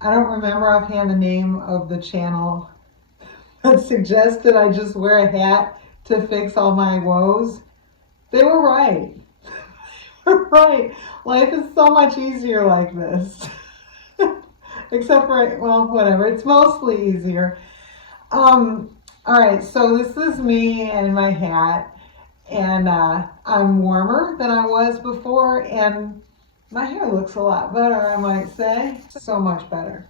I don't remember offhand the name of the channel that suggested I just wear a hat to fix all my woes. They were right. Right. Life is so much easier like this. Except for, well, whatever. It's mostly easier. All right, so this is me and my hat, and I'm warmer than I was before, and my hair looks a lot better, I might say. So much better.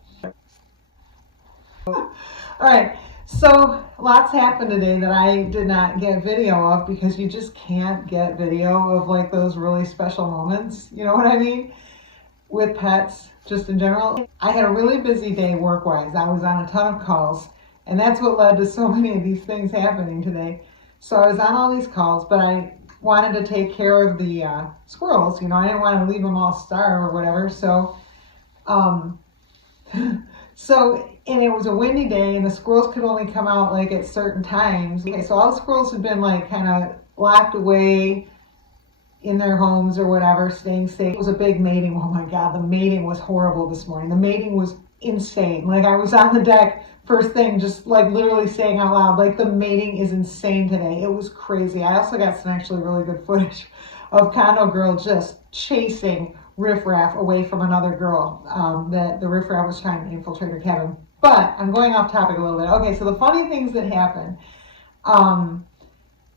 All right, so lots happened today that I did not get video of because you just can't get video of like those really special moments. You know what I mean? With pets, just in general. I had a really busy day work-wise. I was on a ton of calls, and that's what led to so many of these things happening today. So I was on all these calls, but I wanted to take care of the squirrels. You know, I didn't want to leave them all starve or whatever. So, and it was a windy day, and the squirrels could only come out like at certain times. Okay, so all the squirrels had been like kind of locked away in their homes or whatever, staying safe. It was a big mating. Oh my God, the mating was horrible this morning. The mating was insane. Like I was on the deck first thing, just like literally saying out loud, like the mating is insane today. It was crazy. I also got some actually really good footage of Condo Girl just chasing Riffraff away from another girl that the Riffraff was trying to infiltrate her cabin. But I'm going off topic a little bit. Okay, so the funny things that happen.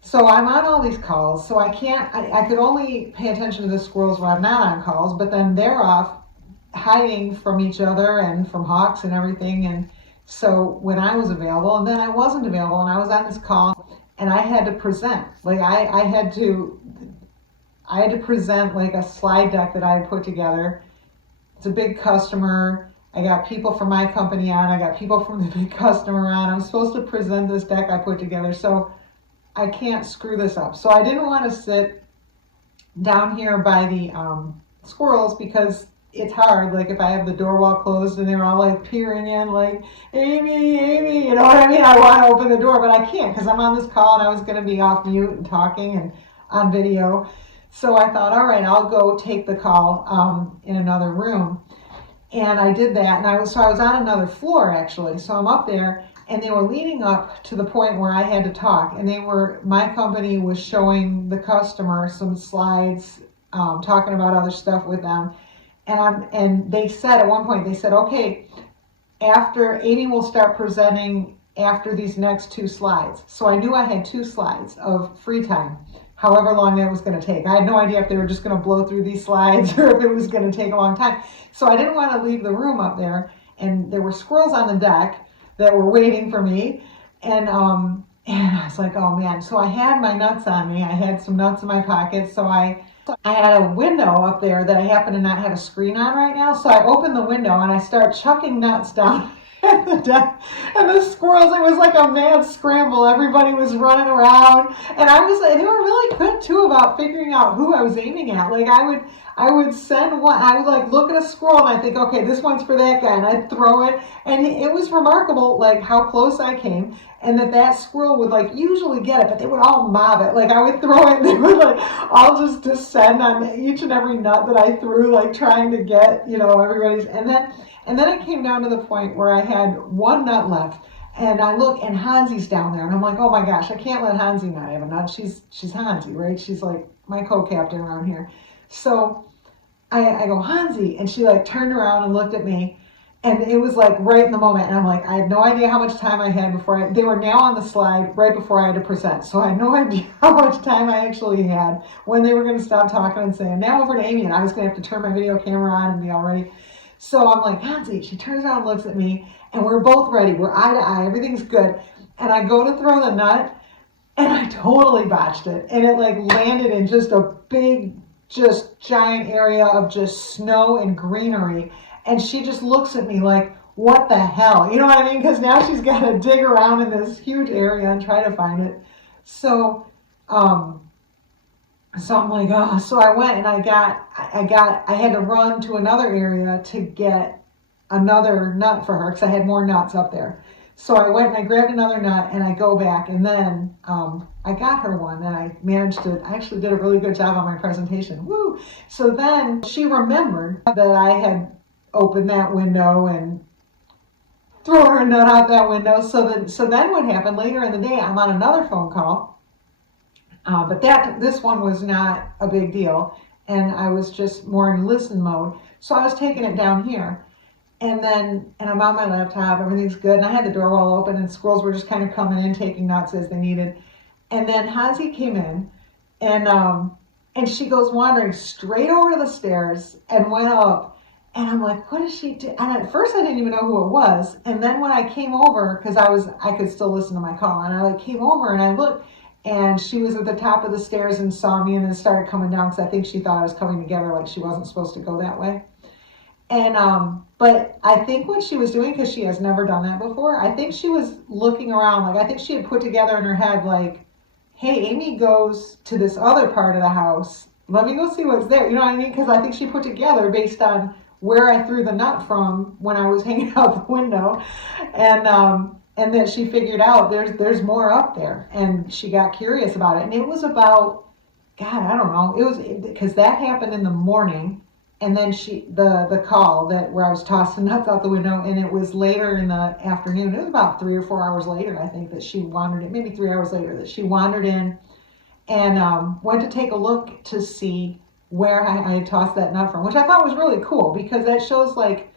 So I'm on all these calls, so I could only pay attention to the squirrels when I'm not on calls, but then they're off hiding from each other and from hawks and everything. And so when I was available, and then I wasn't available, and I was on this call, and I had to present. Like I had to present like a slide deck that I had put together. It's a big customer. I got people from my company on. I got people from the big customer on. I'm supposed to present this deck I put together. So I can't screw this up. So I didn't want to sit down here by the squirrels because it's hard. Like if I have the door wall closed and they're all like peering in like, Amy, Amy, you know what I mean? I want to open the door, but I can't because I'm on this call and I was going to be off mute and talking and on video. So I thought, all right, I'll go take the call in another room. And I did that, and I was on another floor actually. So I'm up there, and they were leading up to the point where I had to talk. And my company was showing the customer some slides, talking about other stuff with them. And they said at one point, they said, okay, after Amy will start presenting after these next two slides. So I knew I had 2 slides of free time, however long that was going to take. I had no idea if they were just going to blow through these slides or if it was going to take a long time. So I didn't want to leave the room up there, and there were squirrels on the deck that were waiting for me, and I was like, oh man. So I had my nuts on me. I had some nuts in my pocket, so I had a window up there that I happen to not have a screen on right now. So I opened the window and I start chucking nuts down at the deck, and the squirrels, it was like a mad scramble. Everybody was running around, and they were really quick too about figuring out who I was aiming at. Like I would send one, I would like look at a squirrel and I think, okay, this one's for that guy, and I'd throw it, and it was remarkable like how close I came, and that squirrel would like usually get it, but they would all mob it. Like I would throw it and they would like all just descend on each and every nut that I threw, like trying to get, everybody's, and then it came down to the point where I had 1 nut left, and I look, and Hansi's down there, and I'm like, oh my gosh, I can't let Hansi not have a nut. She's Hansi, right? She's like my co-captain around here. So I go, Hansi, and she like turned around and looked at me, and it was like right in the moment, and I'm like, I had no idea how much time I had before they were now on the slide right before I had to present. So I had no idea how much time I actually had when they were going to stop talking and saying, now over to Amy, and I was going to have to turn my video camera on and be all ready. So I'm like, Hansi, she turns around and looks at me, and we're both ready. We're eye to eye. Everything's good. And I go to throw the nut, and I totally botched it. And it like landed in just a big, just giant area of just snow and greenery. And she just looks at me like, what the hell? You know what I mean? Because now she's got to dig around in this huge area and try to find it. So I'm like, oh, so I went and I had to run to another area to get another nut for her because I had more nuts up there. So I went and I grabbed another nut and I go back, and then I got her one, and I actually did a really good job on my presentation. Woo! So then she remembered that I had open that window and throw her nut out that window. So then what happened later in the day, I'm on another phone call, but this one was not a big deal, and I was just more in listen mode. So I was taking it down here, and I'm on my laptop, everything's good, and I had the door wall open, and squirrels were just kind of coming in, taking nuts as they needed. And then Hansi came in, and she goes wandering straight over to the stairs and went up. And I'm like, what is she doing? And at first I didn't even know who it was. And then when I came over, because I could still listen to my call, and I came over and I looked, and she was at the top of the stairs and saw me and then started coming down, because I think she thought I was coming together, like she wasn't supposed to go that way. And but I think what she was doing, because she has never done that before, I think she was looking around. Like I think she had put together in her head, like, hey, Amy goes to this other part of the house. Let me go see what's there. You know what I mean? Because I think she put together based on where I threw the nut from when I was hanging out the window, and that she figured out there's more up there, and she got curious about it. And it was about, God, I don't know. It was because that happened in the morning, and then the call where I was tossing nuts out the window, and it was later in the afternoon. It was about 3 or 4 hours later, I think, that she wandered in. Maybe 3 hours later that she wandered in, and went to take a look to see where I had tossed that nut from, which I thought was really cool, because that shows like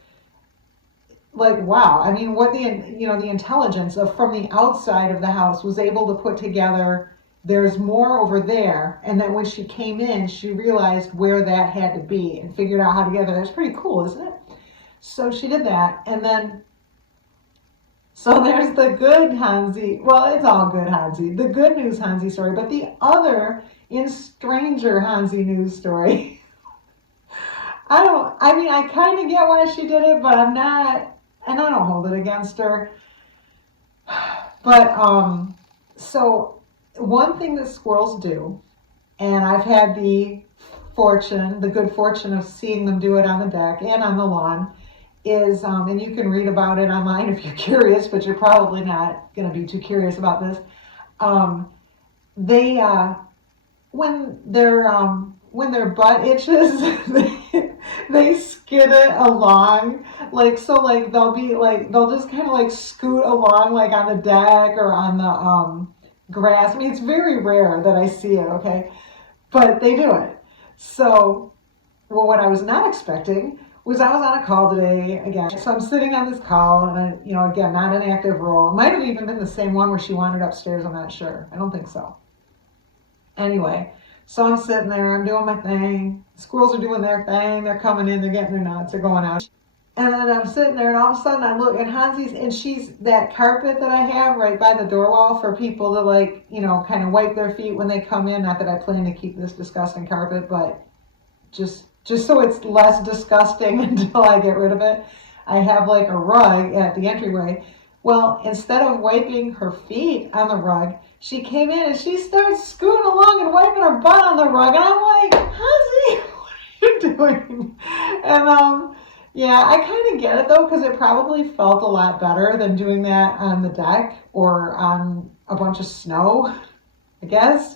wow. I mean, what the intelligence of from the outside of the house was able to put together. There's more over there, and then when she came in, she realized where that had to be and figured out how to get there. That's pretty cool, isn't it? So she did that, and then so there's the good Hansi. Well, it's all good Hansi. The good news Hansi story, but the other in stranger Hansi news story. I kind of get why she did it, but I'm not, and I don't hold it against her. But, so one thing that squirrels do, and I've had the good fortune of seeing them do it on the deck and on the lawn, is, and you can read about it online if you're curious, but you're probably not going to be too curious about this. They, when their butt itches, they skid it along, they'll just kind of scoot along on the deck or on the grass. I mean, it's very rare that I see it, okay, but they do it. So, well, what I was not expecting was I was on a call today again. So I'm sitting on this call, and again, not an active role. It might have even been the same one where she wandered upstairs. I'm not sure. I don't think so. Anyway, so I'm sitting there, I'm doing my thing. Squirrels are doing their thing. They're coming in, they're getting their nuts, they're going out. And then I'm sitting there, and all of a sudden I look, and Hansi's, and she's that carpet that I have right by the door wall for people to kind of wipe their feet when they come in. Not that I plan to keep this disgusting carpet, but just so it's less disgusting until I get rid of it, I have a rug at the entryway. Well, instead of wiping her feet on the rug, she came in and she starts scooting along and wiping her butt on the rug. And I'm like, Hansi, what are you doing? And yeah, I kind of get it though, because it probably felt a lot better than doing that on the deck or on a bunch of snow, I guess,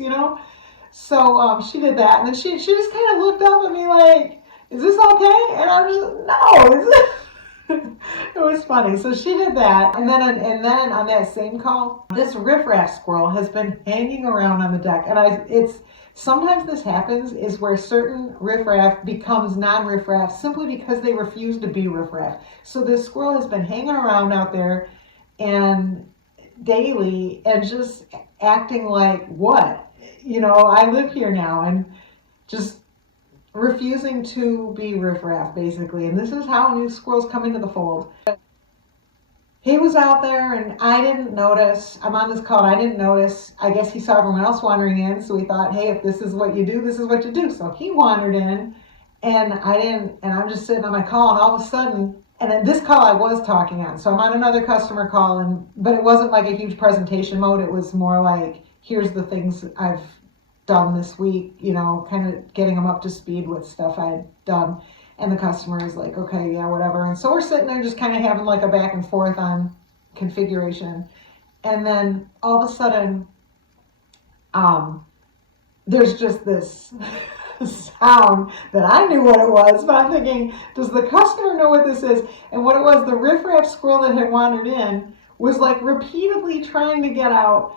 So she did that, and then she just kind of looked up at me like, is this okay? And I'm just, no, it was funny. So she did that, and then on that same call, this riffraff squirrel has been hanging around on the deck, and sometimes this happens is where certain riffraff becomes non-riffraff simply because they refuse to be riffraff. So this squirrel has been hanging around out there and daily and just acting like, what? I live here now, and just refusing to be riffraff, basically. And this is how new squirrels come into the fold. He was out there, and I didn't notice. I'm on this call, and I didn't notice. I guess he saw everyone else wandering in, so he thought, hey, if this is what you do, this is what you do. So he wandered in, and I didn't, and I'm just sitting on my call, and all of a sudden, and in this call I was talking on, so I'm on another customer call, but it wasn't like a huge presentation mode. It was more like, here's the things I've done this week, kind of getting them up to speed with stuff I'd done. And the customer is like, okay, yeah, whatever. And so we're sitting there just kind of having a back and forth on configuration. And then all of a sudden, there's just this sound that I knew what it was, but I'm thinking, does the customer know what this is? And what it was, the riffraff squirrel that had wandered in was like repeatedly trying to get out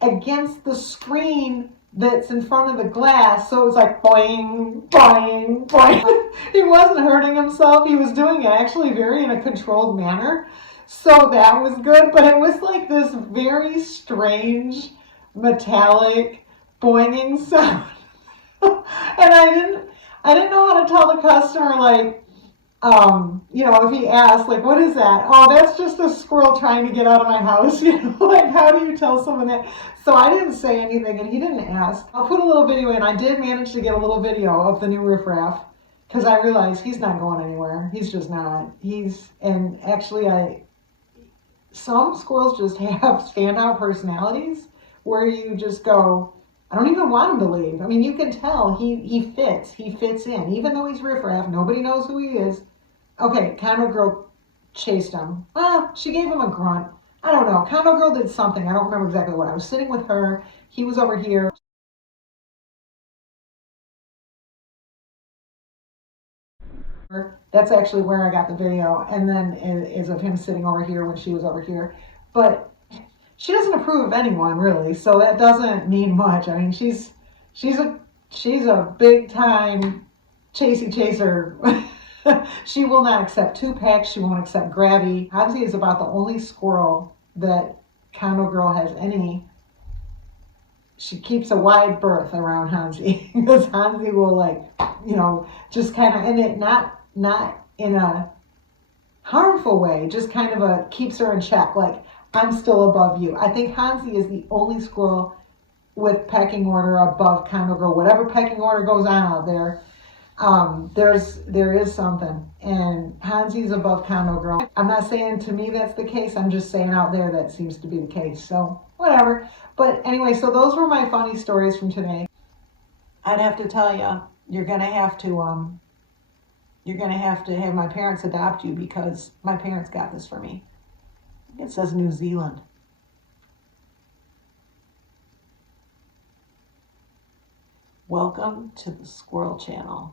against the screen that's in front of the glass. So it was like boing, boing, boing. He wasn't hurting himself. He was doing it actually very in a controlled manner. So that was good, but it was like this very strange metallic boinging sound. And I didn't know how to tell the customer, like, if he asked, like, what is that? Oh, that's just a squirrel trying to get out of my house. Like, how do you tell someone that? So I didn't say anything, and he didn't ask. I'll put a little video in. I did manage to get a little video of the new riffraff, because I realized he's not going anywhere. He's just not. And actually, some squirrels just have standout personalities where you just go, I don't even want him to leave. I mean, you can tell he fits in. Even though he's riffraff, nobody knows who he is. Okay, Condo Girl chased him. She gave him a grunt. I don't know. Condo Girl did something. I don't remember exactly what. I was sitting with her. He was over here. That's actually where I got the video. And then is of him sitting over here when she was over here. But she doesn't approve of anyone really, so that doesn't mean much. I mean, she's a big time chasey chaser. She will not accept 2-packs. She won't accept grabby. Hansi is about the only squirrel that Condo Girl has any. She keeps a wide berth around Hansi because Hansi will just kind of, and it not in a harmful way, just kind of keeps her in check. Like, I'm still above you. I think Hansi is the only squirrel with pecking order above Condo Girl. Whatever pecking order goes on out there, there is something, and Hansi's above Condo Girl. I'm not saying to me that's the case. I'm just saying out there that seems to be the case. So whatever. But anyway, so those were my funny stories from today. I'd have to tell you, you're gonna have to have my parents adopt you because my parents got this for me. It says New Zealand. Welcome to the Squirrel Channel.